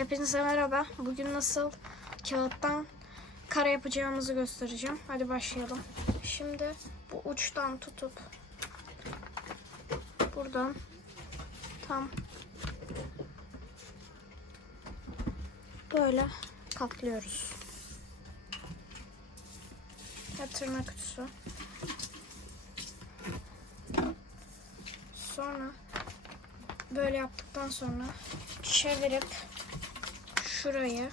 Hepinize merhaba. Bugün nasıl kağıttan kare yapacağımızı göstereceğim. Hadi başlayalım. Şimdi bu uçtan tutup buradan tam böyle katlıyoruz. Ve tırnak ütüsü. Sonra böyle yaptıktan sonra çevirip şurayı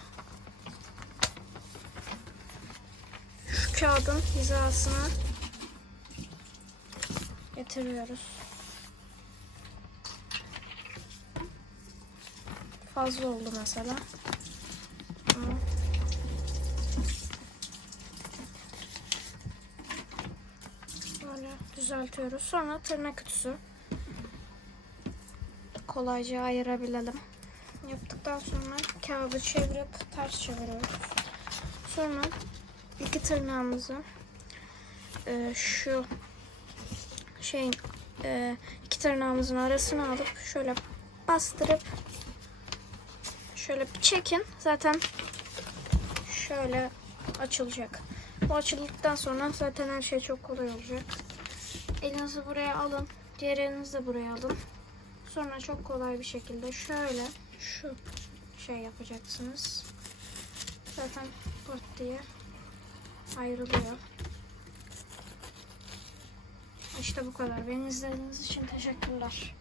şu kağıdın hizasına getiriyoruz. Fazla oldu mesela. Ama Böyle düzeltiyoruz. Sonra tırnak ütüsü. Kolayca ayırabilelim. Yaptıktan sonra kağıdı çevirip ters çeviriyoruz. Sonra iki tırnağımızı e, şu şeyin e, iki tırnağımızın arasına alıp şöyle bastırıp şöyle bir çekin. Zaten şöyle açılacak. Bu açıldıktan sonra zaten her şey çok kolay olacak. Elinizi buraya alın. Diğer elinizi de buraya alın. Sonra çok kolay bir şekilde şöyle şu şey yapacaksınız. Zaten pırt diye ayrılıyor. İşte bu kadar. Beni izlediğiniz için teşekkürler.